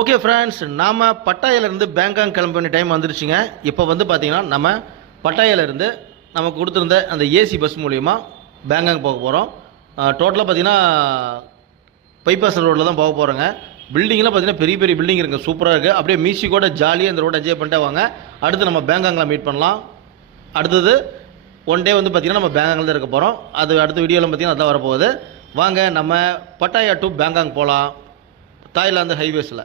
Okay friends, நாம் பட்டாயிலேருந்து Bangkok கிளம்ப வேண்டிய டைம் வந்துருச்சுங்க. இப்போ வந்து பார்த்திங்கன்னா நம்ம பட்டாயிலேருந்து நமக்கு கொடுத்துருந்த அந்த ஏசி பஸ் மூலிமா பேங்காக் போக போகிறோம். டோட்டலாக பார்த்திங்கன்னா பைபாஸ் ரோட்டில் தான் போக போகிறோங்க. பில்டிங்லாம் பார்த்திங்கன்னா பெரிய பெரிய பில்டிங் இருக்குது, சூப்பராக இருக்குது. அப்படியே மியூசிக்கோட ஜாலியாக இந்த ரோட்டை என்ஜாய் பண்ணிட்டே வாங்க. அடுத்து நம்ம பேங்காக்கில் மீட் பண்ணலாம். அடுத்தது ஒன் டே வந்து பார்த்திங்கன்னா நம்ம பேங்காக்கில் தான் இருக்க போகிறோம். அது அடுத்த வீடியோவில் பார்த்திங்கன்னா அதான் வரப்போகுது. வாங்க நம்ம பட்டாயா டு பேங்காக் போகலாம், தாய்லாந்து ஹைவேஸில்.